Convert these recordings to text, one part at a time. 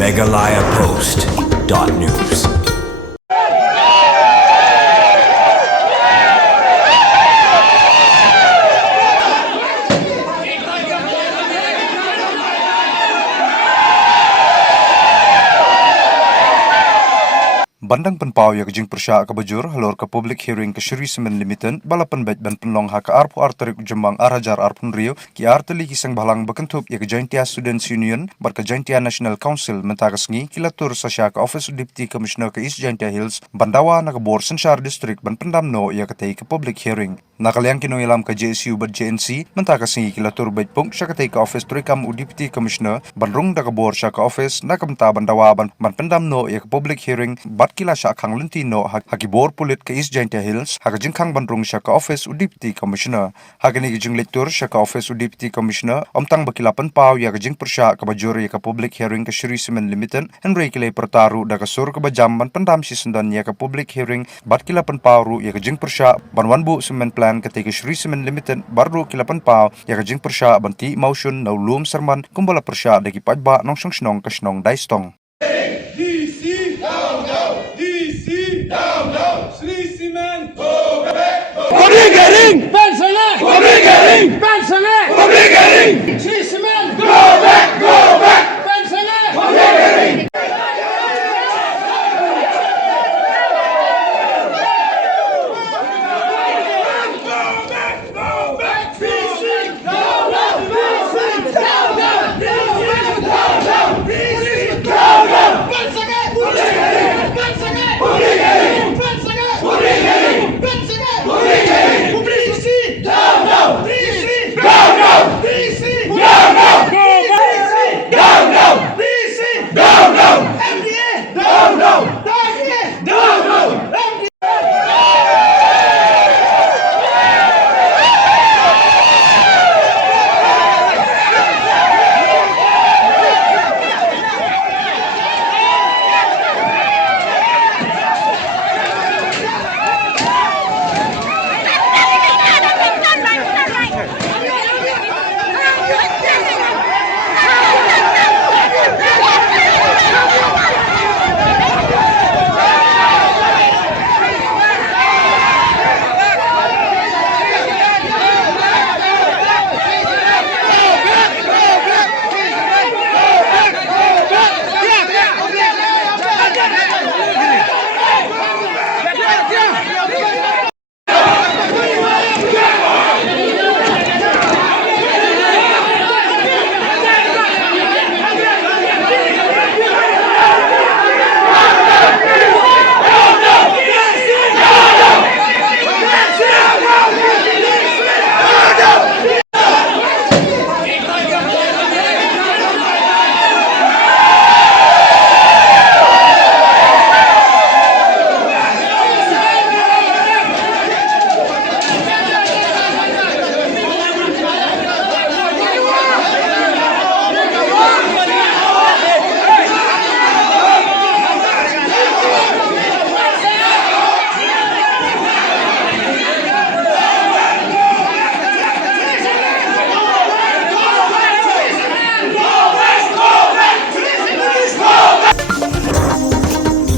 MeghalayaPost.news. Bandang penpau ya kejing persya ke bajur halor ke public hearing ke Shree Semen Limited balapan bet ban penlong hak arpu arterik jembang arajar arpun rio ki arteli kisang balang bekentup ya ke Jointia Students Union bar ke Jointia National Council mentagasngi kilatur sasya ke Office Deputy Commissioner ke East Jointia Hills Bandawa na ke Bor Sensar District ban pendam no ya ke tei ke public hearing nakaliang kino ilam ke JSU bar JNC mentagasngi kilatur bet pung sya ke tei ke Office Turikam Deputy Commissioner banrung da ke Bor sya ke Office na ke menta Bandawa ban pendam no ya ke public hearing bat kila sya khang lentino hakibor pulit ke East Jointia Hills hakajingkhang bandrung sya ke Office Deputy Commissioner hakani gijing lectur sya ke Office Deputy Commissioner omtang bakila penpau ya gijing persya ke bajur ya ke public hearing ke Shree Semen Limited Henry kile pertaru da ke sur ke bajam ban pendam si sendan ya ke public hearing bat kila penpau ya gijing persya ban wanbu semen plan ke Shree Semen Limited baru kila penpau ya gijing persya banti motion na ulum serman kumbala persya dagi Paidbah nong snong ke snong daistong Shree Semen, go back, go back. Ben sana, go back. Ben sana, go back. Shree Semen, go back, go back. Ben sana, go back.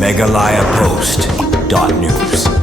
MeghalayaPost.news.